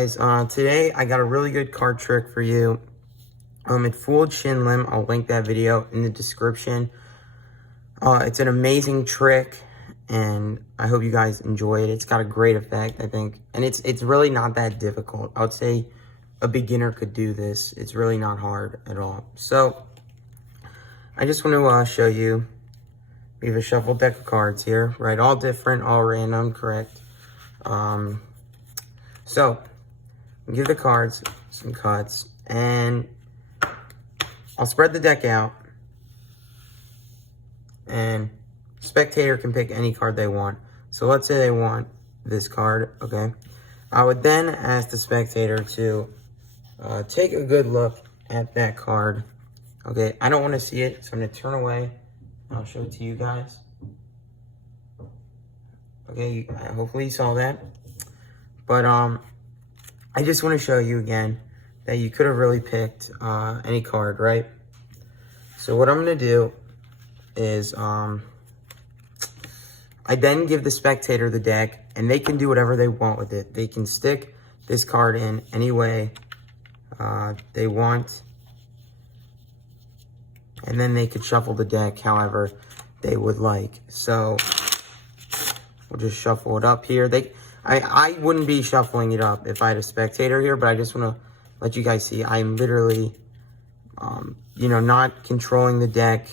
guys, today I got a really good card trick for you. It fooled Shin Lim. I'll link that video in the description. It's an amazing trick, and I hope you guys enjoy it. It's got a great effect, I think, and it's really not that difficult. I would say a beginner could do this. It's really not hard at all. So I just want to show you. We have a shuffled deck of cards here, right? All different, all random, correct? So give the cards some cuts, and I'll spread the deck out, and spectator can pick any card they want. So let's say they want this card, okay? I would then ask the spectator to take a good look at that card, okay? I don't want to see it, so I'm going to turn away. I'll show it to you guys. Okay, hopefully you saw that. But I just want to show you again that you could have really picked any card, right? So what I'm going to do is I then give the spectator the deck, and they can do whatever they want with it. They can stick this card in any way they want, and then they could shuffle the deck however they would like. So we'll just shuffle it up here. I wouldn't be shuffling it up if I had a spectator here, but I just want to let you guys see I'm literally, you know, not controlling the deck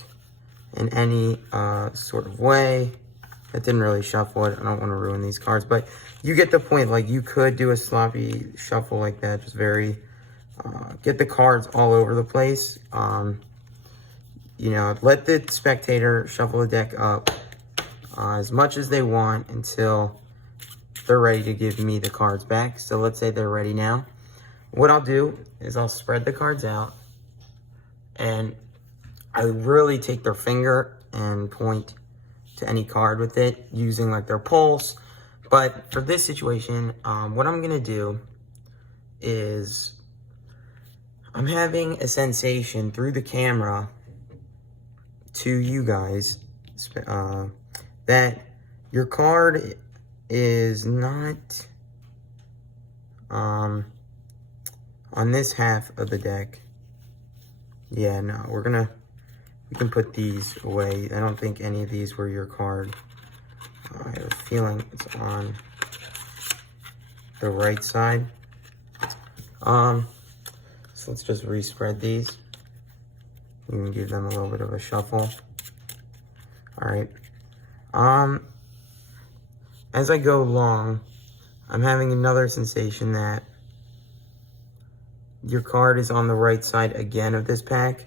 in any sort of way. That didn't really shuffle it. I don't want to ruin these cards, but you get the point. Like, you could do a sloppy shuffle like that, just very, get the cards all over the place. You know, let the spectator shuffle the deck up as much as they want until they're ready to give me the cards back. So let's say they're ready now. What I'll do is I'll spread the cards out, and I really take their finger and point to any card with it using like their pulse. But for this situation, what I'm gonna do is I'm having a sensation through the camera to you guys that your card is not on this half of the deck. Yeah, no, we can put these away. I don't think any of these were your card. I have a feeling it's on the right side. So let's just respread these. You can give them a little bit of a shuffle. All right. As I go along, I'm having another sensation that your card is on the right side again of this pack.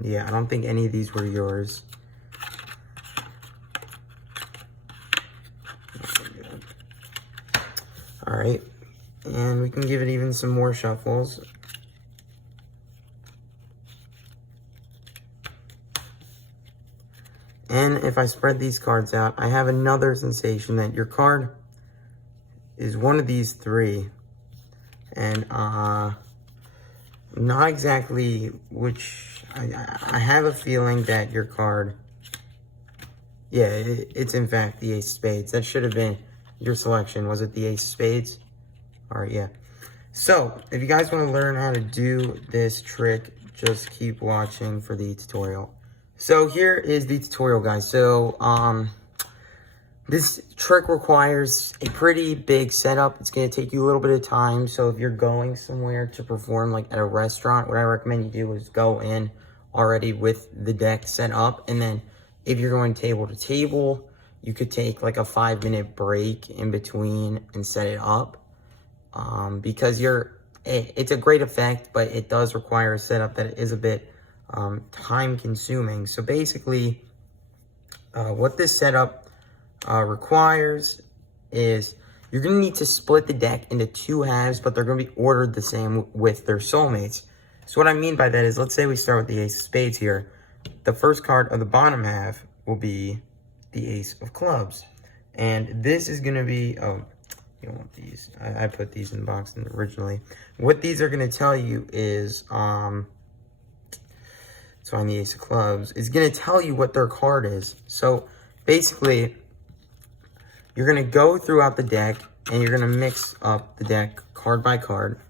Yeah, I don't think any of these were yours. All right, and we can give it even some more shuffles. And if I spread these cards out, I have another sensation that your card is one of these three. And not exactly which, I have a feeling that your card, yeah, it's in fact the Ace of Spades. That should have been your selection. Was it the Ace of Spades? All right, yeah. So if you guys want to learn how to do this trick, just keep watching for the tutorial. So here is the tutorial, guys. So this trick requires a pretty big setup. It's going to take you a little bit of time. So if you're going somewhere to perform, like at a restaurant, what I recommend you do is go in already with the deck set up. And then if you're going table to table, you could take like a 5-minute break in between and set it up. Because it's a great effect, but it does require a setup that is a bit time consuming. So basically, what this setup requires is you're going to need to split the deck into two halves, but they're going to be ordered the same with their soulmates. So what I mean by that is, let's say we start with the Ace of Spades here. The first card of the bottom half will be the Ace of Clubs. And this is going to be, oh, you don't want these. I put these in the box originally. What these are going to tell you is, so on the Ace of Clubs, it's going to tell you what their card is. So basically, you're going to go throughout the deck and you're going to mix up the deck card by card,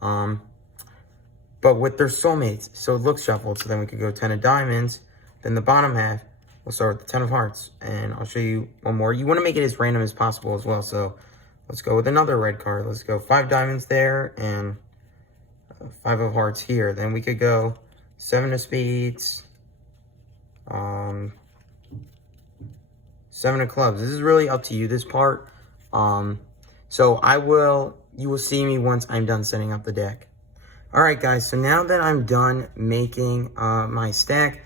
but with their soulmates, so it looks shuffled. So then we could go 10 of diamonds, then the bottom half, we'll start with the 10 of hearts, and I'll show you one more. You want to make it as random as possible as well, so let's go with another red card. Let's go 5 diamonds there, and 5 of hearts here. Then we could go 7 of spades, 7 of clubs. This is really up to you, this part. So you will see me once I'm done setting up the deck. Alright guys, so now that I'm done making my stack,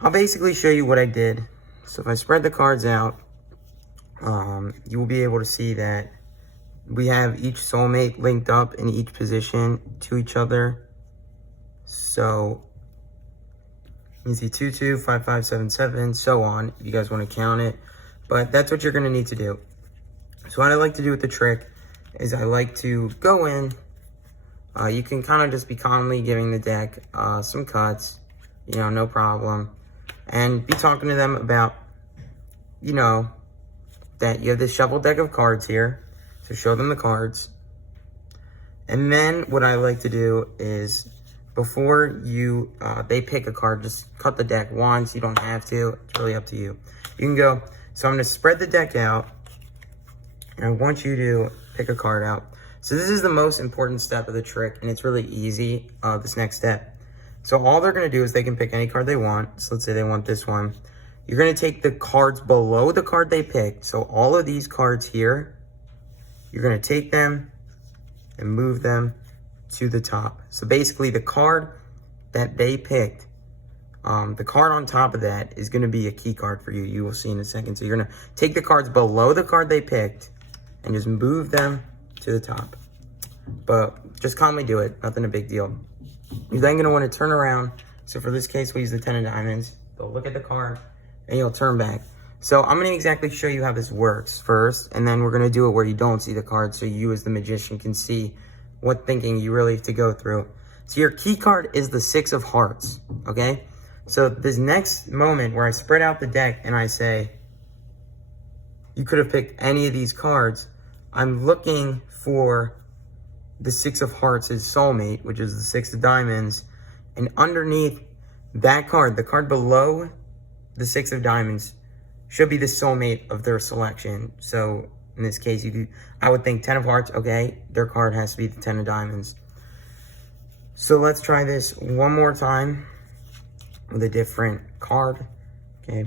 I'll basically show you what I did. So if I spread the cards out, you will be able to see that we have each soulmate linked up in each position to each other. So you can see 2, 2, 5, 5, 7, 7, so on, if you guys want to count it. But that's what you're going to need to do. So what I like to do with the trick is I like to go in. You can kind of just be calmly giving the deck some cuts, you know, no problem. And be talking to them about, you know, that you have this shuffled deck of cards here. So show them the cards. And then what I like to do is before they pick a card, just cut the deck once. You don't have to. It's really up to you. You can go, so I'm going to spread the deck out. And I want you to pick a card out. So this is the most important step of the trick, and it's really easy, this next step. So all they're going to do is they can pick any card they want. So let's say they want this one. You're going to take the cards below the card they picked. So all of these cards here, you're going to take them and move them to the top. So basically the card that they picked, the card on top of that is going to be a key card for you. You will see in a second. So you're going to take the cards below the card they picked and just move them to the top. But just calmly do it. Nothing a big deal. You're then going to want to turn around. So for this case, we'll use the 10 of diamonds. They'll look at the card and you'll turn back. So I'm going to exactly show you how this works first. And then we're going to do it where you don't see the card. So you as the magician can see what thinking you really have to go through. So your key card is the 6 of hearts. Okay. So this next moment where I spread out the deck and I say, you could have picked any of these cards. I'm looking for the 6 of hearts' soulmate, which is the 6 of diamonds. And underneath that card, the card below the 6 of diamonds, should be the soulmate of their selection. So in this case, I would think 10 of hearts, okay, their card has to be the 10 of diamonds. So let's try this one more time with a different card. Okay,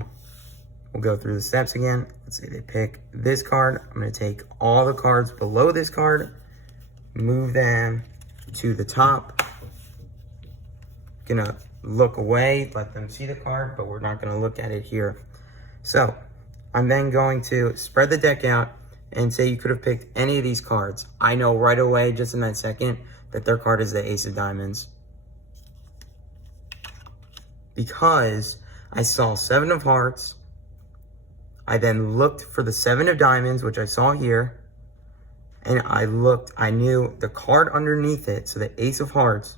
we'll go through the steps again. Let's say they pick this card. I'm going to take all the cards below this card, move them to the top. Gonna look away, let them see the card, but we're not going to look at it here. So I'm then going to spread the deck out and say you could have picked any of these cards. I know right away, just in that second, that their card is the Ace of Diamonds. Because I saw 7 of hearts. I then looked for the 7 of diamonds, which I saw here. And I knew the card underneath it, so the Ace of Hearts,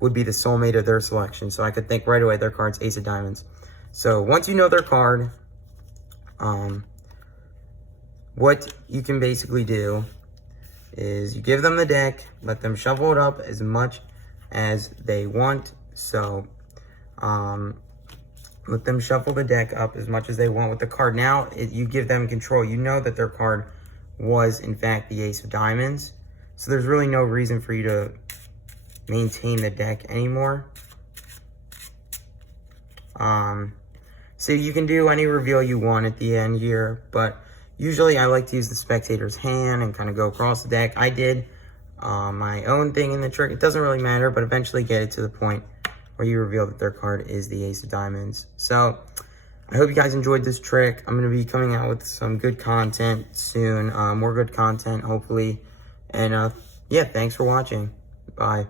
would be the soulmate of their selection. So I could think right away their card's Ace of Diamonds. So once you know their card, what you can basically do is you give them the deck, let them shuffle it up as much as they want. So let them shuffle the deck up as much as they want with the card. Now you give them control. You know that their card was in fact the Ace of Diamonds. So there's really no reason for you to maintain the deck anymore. So you can do any reveal you want at the end here, but usually I like to use the spectator's hand and kind of go across the deck. I did my own thing in the trick. It doesn't really matter, but eventually get it to the point where you reveal that their card is the Ace of Diamonds. So I hope you guys enjoyed this trick. I'm going to be coming out with some good content soon, more good content hopefully. And yeah, thanks for watching. Bye.